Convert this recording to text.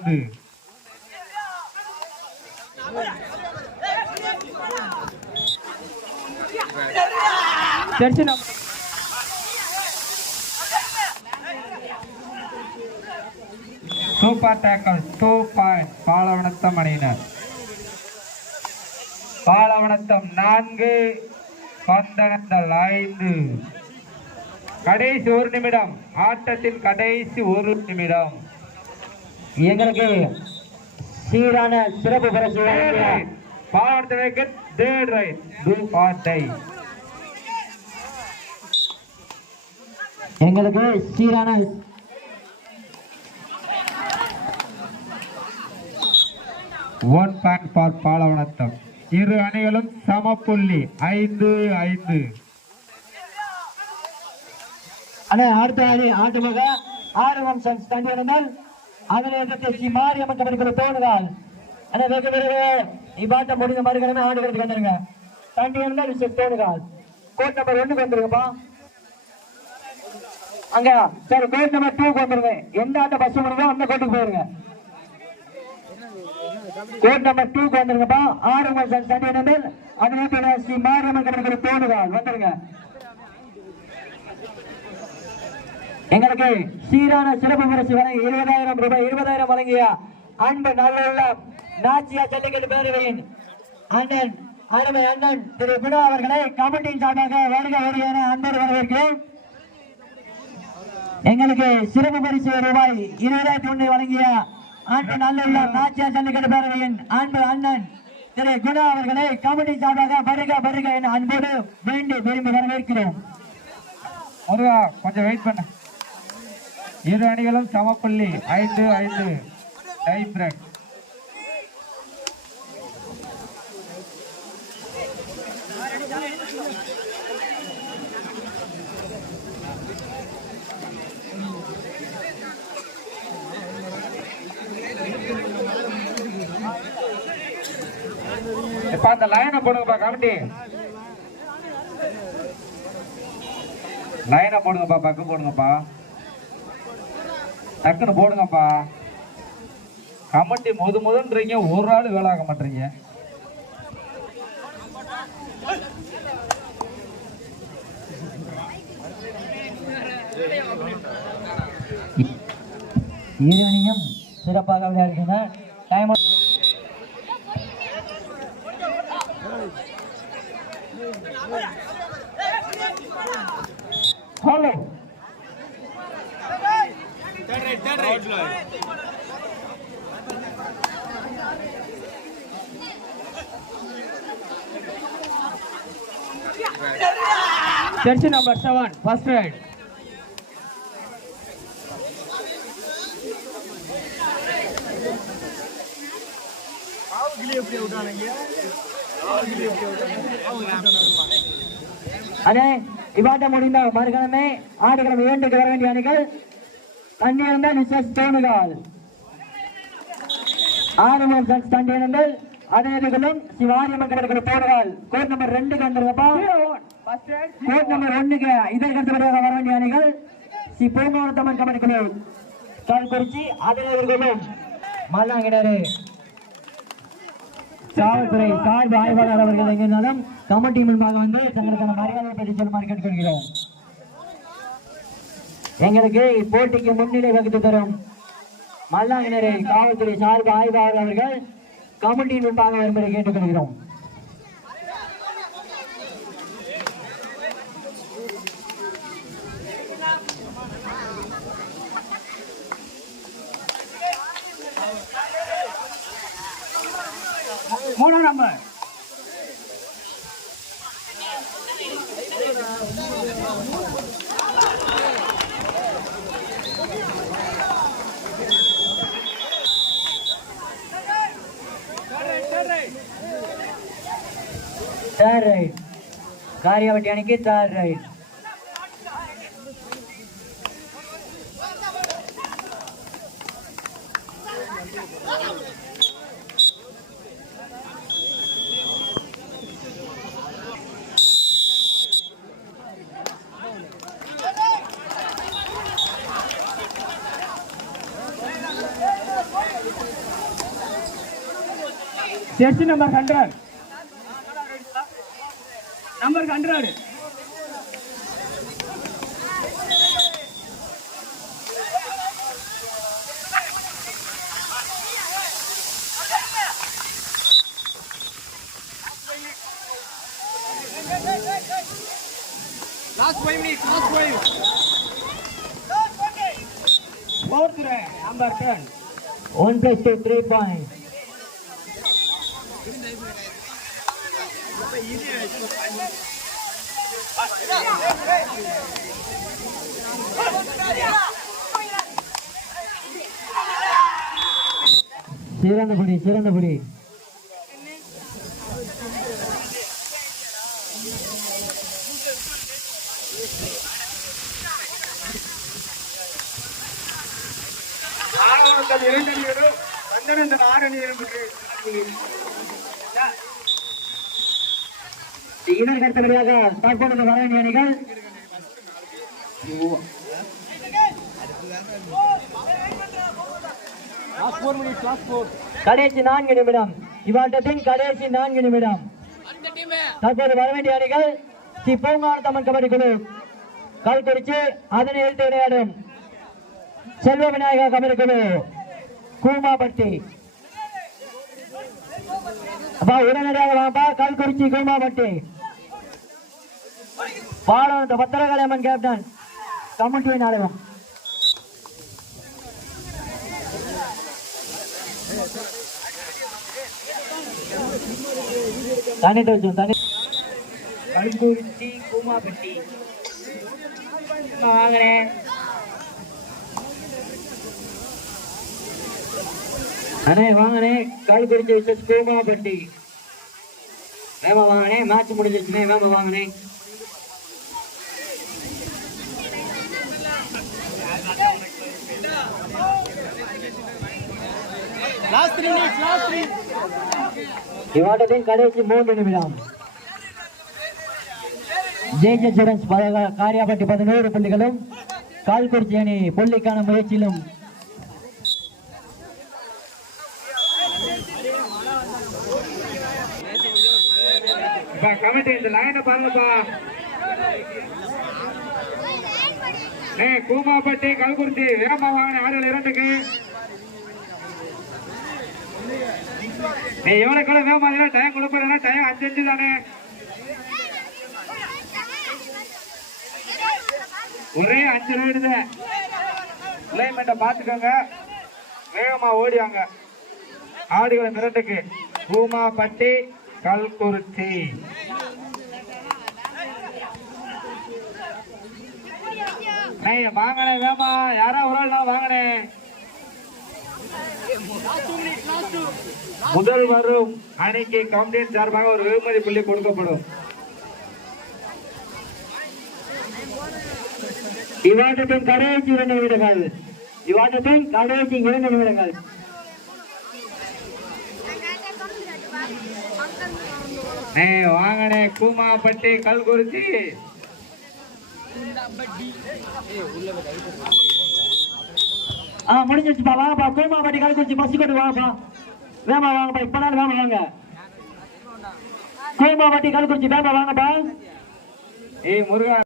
5. Super tackle 2 point பாலவனத்தம் அணியினர். பாலவனத்தம் 4 பந்தனத்தல் 5. கடைசி 1 நிமிடம், ஆட்டத்தின் கடைசி 1 நிமிடம். எங்களுக்கு சீரான சிறப்பு பரிசு Palavanatham third right two four tie. எங்களுக்கு சீரான 1 பாயிண்ட் ஃபார் பாலவனத்தம். இரு அணிகளும் சமப்புள்ளி 5-5. அடுத்த அணி ஆட்டமாக ஆர்வம் தண்டி வந்தால் அதனை எதிர்த்து மாரியம்மன் கபடிக்குள்ள தோணுதால் வெகு விரைவு இவ்வாட்டம் முடிந்த மறுகிழமை ஆடுகளுக்கு வந்துருங்க. தண்டி வந்தால் விஷயம் தோணுதால் கோட் நம்பர் 1 வந்துருங்கப்பா. அங்க சரி, கோட் நம்பர் 2 வந்துருங்க. எந்த ஆட்ட பஸ் முடியுதோ அந்த கோட்டுக்கு போயிருங்க. கோட் நம்பர் 2 வந்துருங்கப்பா. ஆர்வம் தண்டி வந்தால் அதனை ஸ்ரீ மாரியம்மன் கபடிக்குள்ள தோணுதால் வந்துருங்க. எங்களுக்கு சீரான சிறப்பு பரிசு வழங்கி 20,000 ரூபாய் 20,000 வழங்கிய அன்பு நல்ல நாச்சியா ஜல்லிக்கட்டு பேரவையின் அண்ணன் அருமை அண்ணன் திரு குணா அவர்களை கமிட்டியின் சார்பாக வருக வருகிற அன்பர் வரவேற்கிறேன். எங்களுக்கு சிறப்பு பரிசு ரூபாய் 20,001 வழங்கிய அன்பு நல்ல நாச்சியா ஜல்லிக்கட்டு பேரவையின் அன்பு அண்ணன் திரு குணா அவர்களை கமிட்டி சார்பாக வருக வருக என அன்போடு வேண்டி விரும்பி வரவேற்கிறோம். கொஞ்சம் வெயிட் பண்ண. இரு அணிகளும் சமப்புள்ளி 5-5 டை பிரேக். இப்ப அந்த லைனை போடுங்கப்பா, கமிட்டி லைனை போடுங்கப்பா, பக்கம் போடுங்கப்பா, டக்குன்னு போடுங்கப்பா. கமிட்டி முதன்றீங்க, ஒரு ஆள் வேலை ஆக மாட்டீங்க. இரு அணியும் சிறப்பாக விளையாடுகின்றன. Time hello jersey number 7 first ride. அண்ணே இவாட்ட முடிந்த மறுகிழமை ஆடுகளம் 2க்கு வர வேண்டிய அணிகள் தண்ணீர்ந்த மிஸ்ஸஸ் தோணுகால், ஆறுமுகம் சன்ஸ் தண்ணீர்ந்தல் அதேகளும் சிவாரியம்மன் கடற்கரை தோணுகால். கோட் நம்பர் 2க்கு வந்துருங்கப்பா. கோட் நம்பர் 1க்கு இதற்கு அடுத்தபடியாக வர வேண்டிய அணிகள் ஸ்ரீ பூங்கோணத்தம்மன் கபடிக்குழு கல்குறிச்சி அதேகளும் மல்லாங்கிணறு காவல்துறை சார்பு ஆய்வாளர் அவர்கள் எங்கிருந்தாலும் கமிட்டி முன்பாக வந்து தங்களுக்கான மரியாதை பற்றி சொல்லுமாறு கேட்டுக்கொள்கிறோம். எங்களுக்கு இப்போட்டிக்கு முன்னிலை வகுத்து தரும் மல்லாங்கிணரை காவல்துறை சார்பு ஆய்வாளர் அவர்கள் கமிட்டியின் முன்பாக வரும்படி கேட்டுக்கொள்கிறோம். மூணாம் நம்பர் தேர்ட் ரைட் காரியவட்டி அணிக்கு third right. Jersey number 100. Number 100. Last 5 minutes, last 5. Fourth rank, number 10. 1 plus 2, 3 points. சிறந்தபடி இதற்கு அடுத்தபடியாக தற்பொழுது வர வேண்டிய அணிகள் கடைசி 4 நிமிடம். இவ்வாட்டத்தின் கடைசி 4 நிமிடம். தற்போது வர வேண்டிய அணிகள் ஸ்ரீ பூங்காவனத்தம்மன் கபடி குழு கல்குறிச்சி, அதனை எதிர்த்து விளையாடும் செல்வ விநாயகா கபடி குழு கூமாபட்டி. அப்பா உடனடியாக வாப்பா, கல்குறிச்சி கூமாபட்டி. பாடம் பத்திரகாளி அம்மன் கேப்டன் கமிட்டியின் ஆளும் தனி கல்குறிச்சி கூமாபட்டி வாங்கினேன். அண்ணே வாங்கினே, கல்குறிச்சி விசஸ் கூமாபட்டி. வேமா வாங்கினே, மேட்ச் முடிஞ்சிருச்சுனே, வேமா வாங்கினே. இவ்வாட்டத்தின் கடைசி 3 நிமிடம். ஜெய்ஜ சுரன்ஸ் காரியாபட்டி 11 புள்ளிகளும், கல்குறிச்சி அணி புள்ளிக்கான முயற்சியிலும். கமிட்டி இந்த லைனை பாருங்கப்பா. கூமாப்பட்டி கல்குறிச்சி வேமா வாங்கின ஆடுகள் 2க்கு. எவ்வளவு வேமா டைம் கொடுப்பா, டைம் 5 தானே. ஒரே 5 ரைடு தான். கிளைமேட்டை பார்த்துக்கோங்க, வேகமா ஓடிவாங்க ஆடுகளை மிரட்டுக்கு. கூமாப்பட்டி கல்குறிச்சி. வாங்கினே வேமா, யாரா ஒரு ஆள் தான் வாங்கினேன். முதல் வரும் அணிக்கு கமிட்டியின் சார்பாக ஒரு வெகுமதி புள்ளி கொடுக்கப்படும். இவ்வாட்டத்தின் கடைசி 2 நிமிடங்கள். வாங்கனே கூமாப்பட்டி கல்குறிச்சி. முடிஞ்சிருச்சுப்பா. வாங்கப்பா, கூமாப்பட்டி கல்குறிச்சி பஸ் கொண்டு வாங்கப்பா. வேமா வாங்கப்பா, இப்ப வேமா வாங்க. கூமாப்பட்டி கல்குறிச்சி வேமா வாங்கப்பா. முருகா